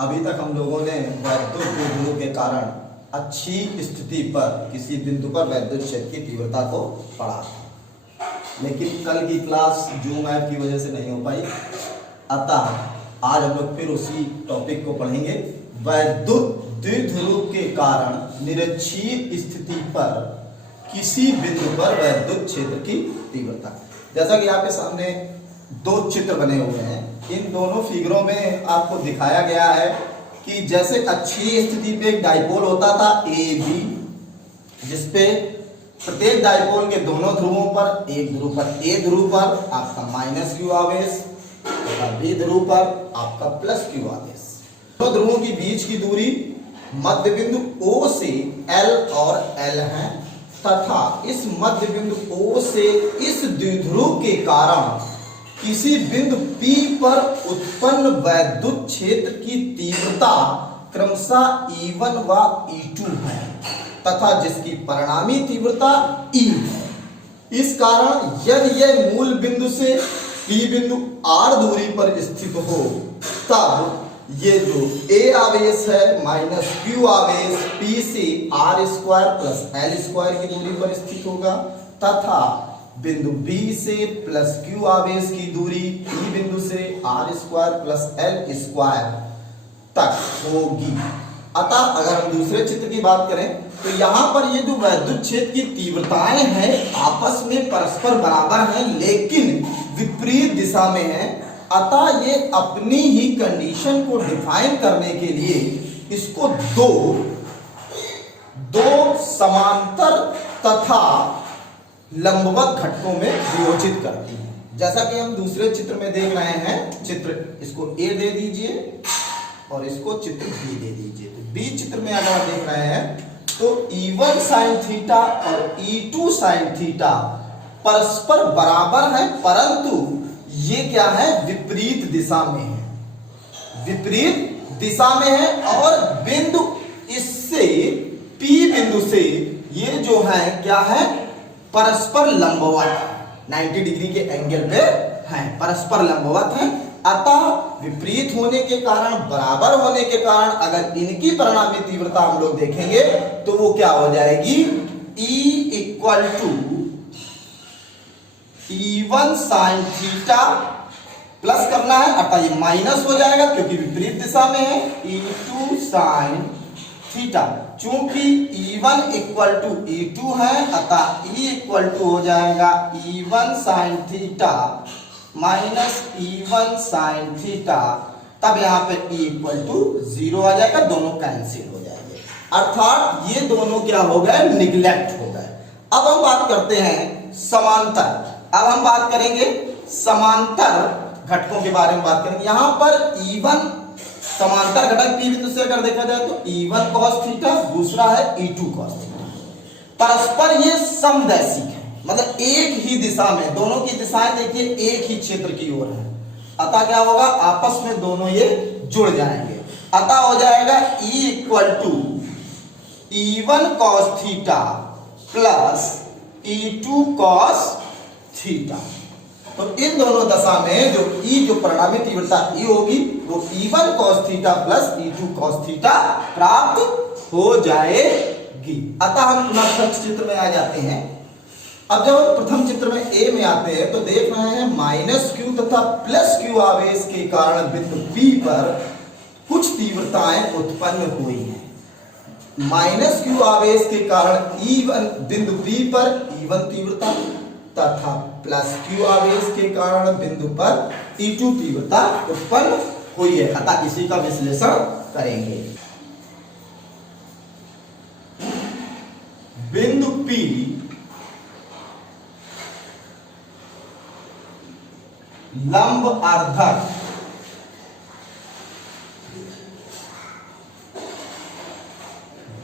अभी तक हम लोगों ने वैद्युत द्विध्रुव के कारण अच्छी स्थिति पर किसी बिंदु पर वैद्युत क्षेत्र की तीव्रता को पढ़ा, लेकिन कल की क्लास जूम ऐप की वजह से नहीं हो पाई। अतः आज हम लोग फिर उसी टॉपिक को पढ़ेंगे, वैद्युत द्विध्रुव के कारण निरक्षीय स्थिति पर किसी बिंदु पर वैद्युत क्षेत्र की तीव्रता। जैसा कि आपके सामने दो चित्र बने हुए हैं, इन दोनों फिगरों में आपको दिखाया गया है कि जैसे अच्छी स्थिति पे एक डाइपोल होता था ए बी, जिसपे प्रत्येक डाइपोल के दोनों ध्रुवों पर, एक ध्रुव पर ए ध्रुव पर आपका माइनस क्यू आवेश तथा बी ध्रुव पर आपका प्लस क्यू आवेश। दो ध्रुवों के बीच की दूरी मध्य बिंदु O से L और L है तथा इस मध्य बिंदु O से इस द्विध्रुव के कारण किसी बिंदु P पर उत्पन्न वैद्युत क्षेत्र की तीव्रता क्रमशः E1 व E2 है तथा जिसकी परिणामी तीव्रता E है। इस कारण यदि यह मूल बिंदु से P बिंदु R दूरी पर स्थित हो, तब ये जो A आवेश है माइनस Q आवेश P से R square plus L square की दूरी पर स्थित होगा तथा बिंदु B से प्लस Q आवेश की दूरी P बिंदु से R square plus L square तक होगी। अतः अगर हम दूसरे चित्र की बात करें तो यहाँ पर ये जो वैद्युत क्षेत्र की तीव्रताएं हैं आपस में परस्पर बराबर हैं, लेकिन विपरीत दिशा में हैं। अतः ये अपनी ही कंडीशन को डिफाइन करने के लिए इसको दो समांतर तथा लंबवत घटकों में वियोजित करती है। जैसा कि हम दूसरे चित्र में देख रहे हैं, चित्र इसको ए दे दीजिए और इसको चित्र बी दे दीजिए। तो बी चित्र में अगर आप देख रहे हैं तो E1 sin थीटा और E2 sin थीटा परस्पर बराबर है, परंतु ये क्या है, विपरीत दिशा में है, विपरीत दिशा में है। और बिंदु इससे P बिंदु से ये जो है क्या है, परस्पर लंबवत 90 डिग्री के एंगल पे है, परस्पर लंबवत है। अतः विपरीत होने के कारण, बराबर होने के कारण अगर इनकी परिणामी तीव्रता हम लोग देखेंगे तो वो क्या हो जाएगी, E equal to E1 sin theta plus करना है, अतः ये माइनस हो जाएगा क्योंकि विपरीत दिशा में है, E2 sin थीटा। चूंकि E1 इक्वल टू E2 है अतः E इक्वल टू हो जाएगा E1 sin theta minus E1 sin theta. तब यहाँ पे E इक्वल टू 0 आ जाएगा, दोनों कैंसिल हो जाएंगे, अर्थात ये दोनों क्या हो गए, निगलेक्ट हो गए। अब हम बात करते हैं समांतर। अब हम बात करेंगे समांतर घटकों के बारे में बात करेंगे। यहां पर E1 समांतर घटक P बिंदु से अगर देखा जाए तो E1 cos थीटा, दूसरा है E2 cos थीटा। परस्पर ये समदैशिक है, मतलब एक ही दिशा में, दोनों की दिशाएं देखिए एक ही क्षेत्र की ओर है। अतः क्या होगा, आपस में दोनों ये जुड़ जाएंगे। अतः हो जाएगा E equal to E1 cos theta plus E2 cos theta. तो इन दोनों दशा में जो E जो परिणामी तीव्रता E होगी वो E1 cos theta plus E2 cos theta प्राप्त हो जाएगी। अतः हम प्रथम चित्र में आ जाते हैं। अब जब हम प्रथम चित्र में A में आते हैं तो देख रहे हैं माइनस Q तथा प्लस Q आवेश के कारण बिंदु P पर कुछ तीव्रताएं उत्पन्न हुई हैं। माइनस Q आवेश के कारण E1 बिंदु P पर E1 तीव्रता तथा प्लस Q आवेश के कारण बिंदु पर E2 तीव्रता उत्पन्न हुई है। अतः इसी का विश्लेषण करेंगे। बिंदु P लंब अर्धक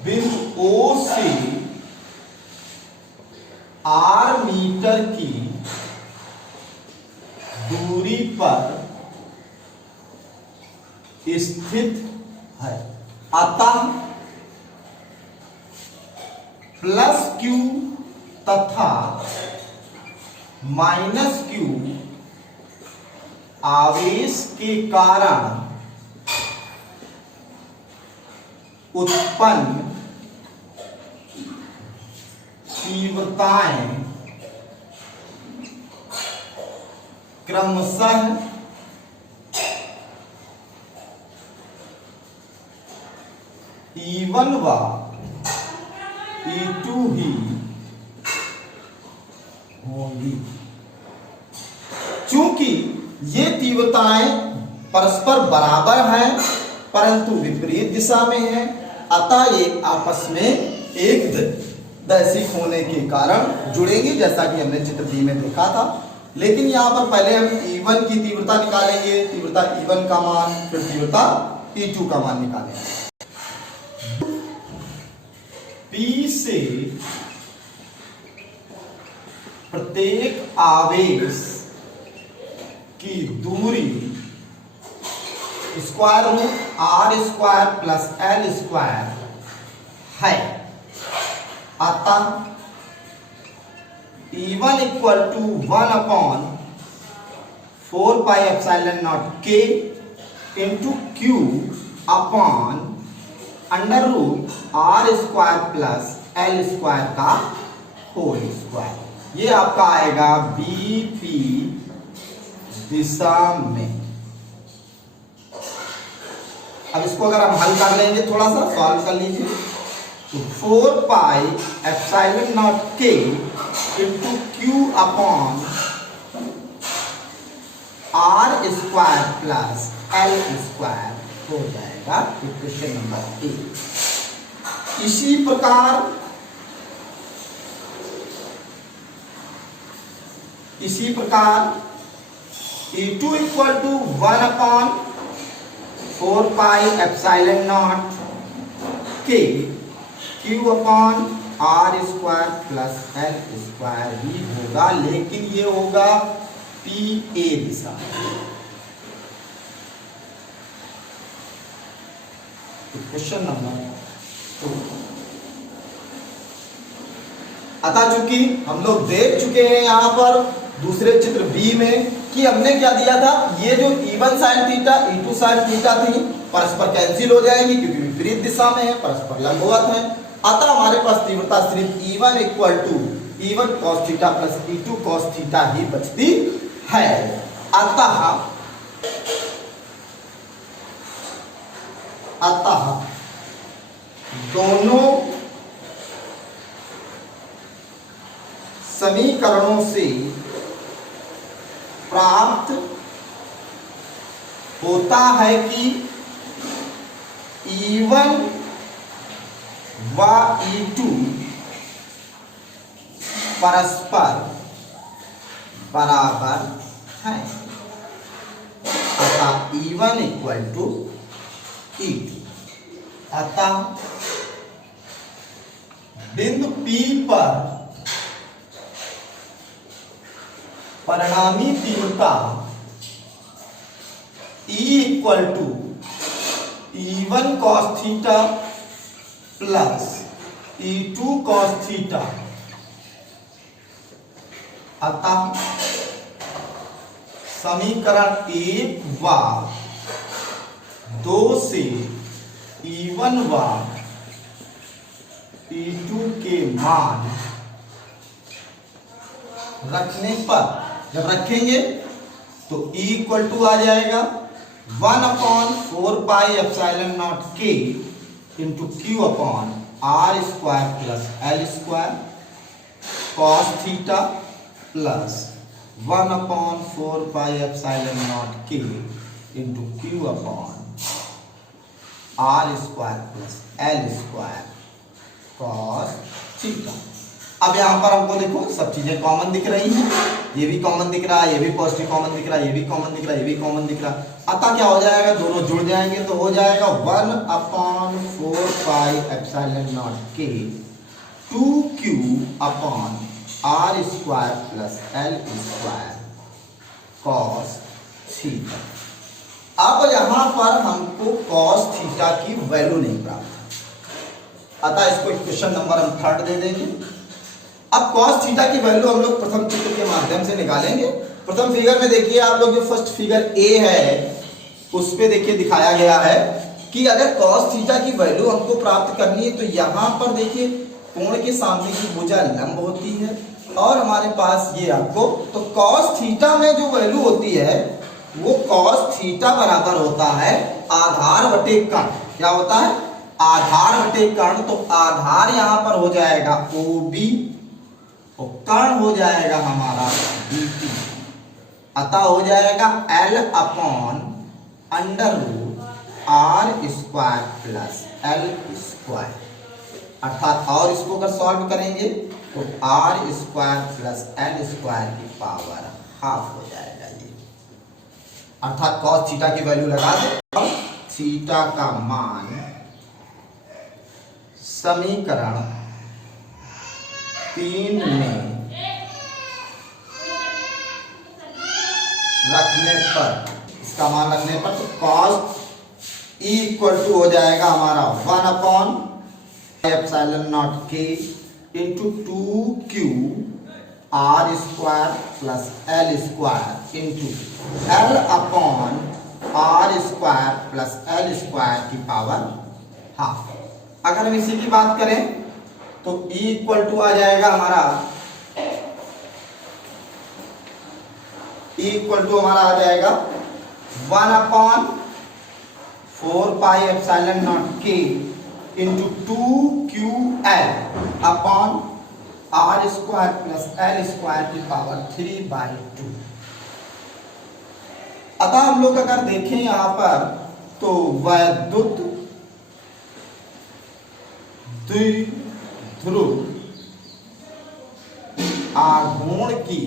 बिंदु O से R मीटर की दूरी पर स्थित है। अतः प्लस Q तथा माइनस Q आवेश के कारण उत्पन्न तीव्रताएं क्रमशः E1 व E2 ही होंगी। चूंकि ये तीव्रताएं परस्पर बराबर हैं परंतु विपरीत दिशा में हैं, अतः ये आपस में एक दैशिक होने के कारण जुड़ेंगी, जैसा कि हमने चित्र बी में देखा था। लेकिन यहाँ पर पहले हम E1 की तीव्रता निकालेंगे, तीव्रता E1 का मान, फिर तीव्रता E2 का मान निकालेंगे। P से प्रत्येक आवेश की दूरी square root R square plus L square है, अतः E1 equal to 1 upon 4 pi epsilon not K into Q upon under root R square plus L square का होल स्क्वायर। ये आपका आएगा BP दिशा में। अब इसको अगर हम हल कर लेंगे, थोड़ा सा सॉल्व कर लीजिए, तो 4 pi epsilon not K into Q upon are square plus L square हो जाएगा इक्वेशन नंबर 1। इसी प्रकार E2 equal to 1 upon 4 pi epsilon not K Q upon are square plus L square ही होगा, लेकिन ये होगा PA दिशा। Question number 2। अतः चूंकि हम लोग देख चुके हैं यहां पर दूसरे चित्र बी में कि हमने क्या दिया था, ये जो E1 sin theta E2 sin theta थी परस्पर कैंसिल हो जाएंगी क्योंकि विपरीत दिशा में है, परस्पर लंबवत है। अतः हमारे पास तीव्रता सिर्फ E1 equal to E1 cos theta plus E2 cos theta ही बचती है। अतः दोनों समीकरणों से प्राप्त होता है कि E1 व E2 परस्पर बराबर है, अतः E1 इक्वल टू E2। अतः बिंदु P पर परिणामी तीव्रता E equal to E1 cos theta plus E2 cos theta, अतः समीकरण 1 व 2 से E1 व E2 के मान रखने पर, जब रखेंगे तो E इक्वल टू आ जाएगा 1 upon 4 pi epsilon not K into Q upon are square plus L square cos theta plus 1 upon 4 pi epsilon not K into Q upon are square plus L square cos theta. अब यहाँ पर हमको देखो सब चीजें common दिख रही हैं, ये भी कॉमन दिख रहा है, ये भी पॉजिटिव कॉमन दिख रहा है, ये भी कॉमन दिख रहा है, ये भी कॉमन दिख रहा है। अतः क्या हो जाएगा, दोनों जुड़ जाएंगे तो हो जाएगा 1 upon 4 pi epsilon not K 2Q upon are square plus L square cos theta. अब यहाँ पर हमको कॉस थीटा की वैल्यू नहीं प्राप्त, अतः इसको इक्वेशन नंबर हम 3 दे देंगे। अब cos थीटा की वैल्यू हम लोग प्रथम चित्र के माध्यम से निकालेंगे। प्रथम फिगर में देखिए आप लोग, जो फर्स्ट फिगर ए है उस पे देखिए दिखाया गया है कि अगर cos थीटा की वैल्यू हमको प्राप्त करनी है तो यहाँ पर देखिए कोण के सामने की भुजा लंब होती है और हमारे पास ये आपको तो cos थीटा में जो वैल्यू होती है वो cos थीटा बराबर होता है आधार बटे कर्ण। क्या होता है? आधार बटे कर्ण। तो आधार यहाँ पर हो जाएगा OB और कर्ण हो जाएगा हमारा BT। अतः हो जाएगा L upon under root R square plus L square, अर्थात और इसको अगर सॉल्व करेंगे तो R square plus L square की पावर हाफ हो जाएगा ये, अर्थात cos थीटा की वैल्यू लगा दे। अब थीटा का मान समीकरण 3 में रखने पर, इसका मान रखने पर तो cos E इक्वल टू हो जाएगा हमारा 1 upon epsilon not k into 2q R square plus L square into L upon R square plus L square की पावर हाफ। अगर हम इसी की बात करें तो E इक्वल टू आ जाएगा हमारा, E इक्वल टू हमारा आ जाएगा 1 upon 4 pi epsilon not k into 2ql upon R square plus L square की पावर 3/2। अतः हम लोग अगर देखें यहाँ पर तो वैद्युत द्विध्रुव आघूर्ण की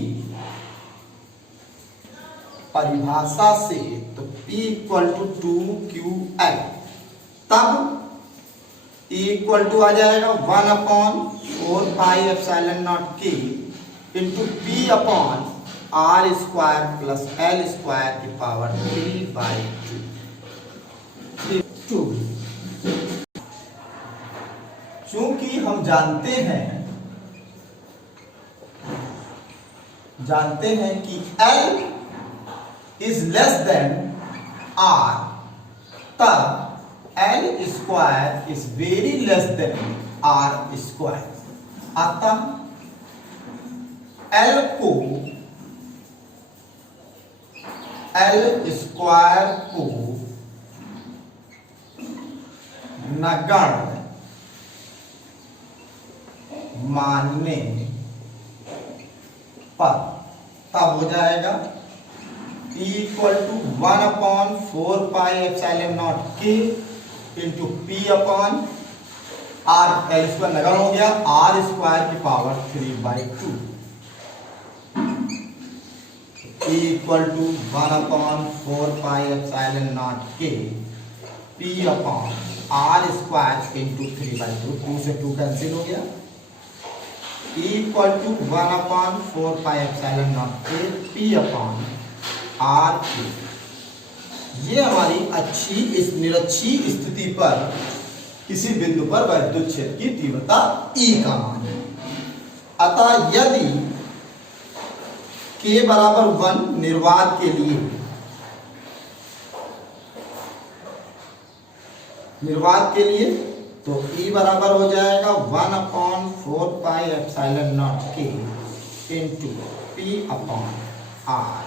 परिभाषा से तो P इक्वल टू 2ql, तब E इक्वल टू आ जाएगा 1 upon 4 pi epsilon not k into P upon R square plus L square की पावर 3/2। चूंकि हम जानते हैं कि L is less than R, तब L square is very less than R square. अतः L स्क्वायर को नगण्य मानने पर तब हो जाएगा E equal to 1 upon 4 pi epsilon not k into P upon R, L square नगण्य हो गया, R स्क्वायर की power 3/2। E equal to 1 upon 4 pi epsilon not k P upon R square into 3/2, 2 से 2 कैंसिल हो गया। E equal to 1 upon 4 pi epsilon not k P upon R Q। ये हमारी निरक्षी स्थिति पर किसी बिंदु पर वैद्युत क्षेत्र की तीव्रता E का मान है। अतः यदि k बराबर 1 निर्वात के लिए, तो E बराबर हो जाएगा 1 upon 4 pi epsilon not k into P upon R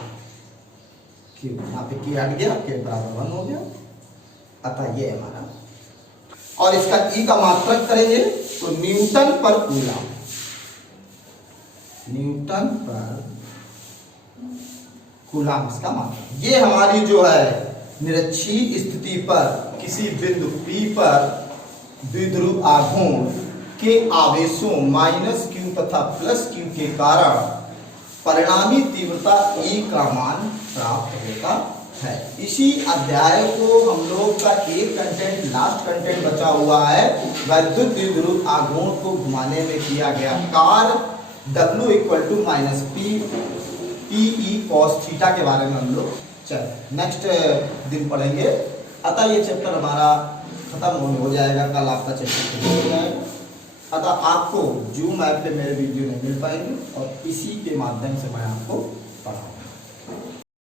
Q। यहाँ पे k हट गया, k बराबर 1 हो गया। अतः ये हमारा, और इसका E का मात्रक करेंगे तो न्यूटन पर कूलम, न्यूटन पर कूलम इसका मात्रक। ये हमारी जो है निरक्षी स्थिति पर किसी बिंदु P पर द्विध्रुव आघूर्ण के आवेशों -q तथा +q के कारण परिणामी तीव्रता E का मान प्राप्त होता है। इसी अध्याय को हम लोग का एक कंटेंट, लास्ट कंटेंट बचा हुआ है, वैद्युत द्विध्रुव आघूर्ण को घुमाने में किया गया कार्य W equal to -P cos theta के बारे में हम लोग नेक्स्ट दिन पढ़ेंगे। अतः ये चैप्टर हमारा खत्म हो जाएगा, कल आपका चैप्टर खत्म हो जाएगा। अतः आपको जूम ऐप पे मेरे वीडियो नहीं मिल पाएंगे और इसी के माध्यम से मैं आपको पढ़ाऊंगा।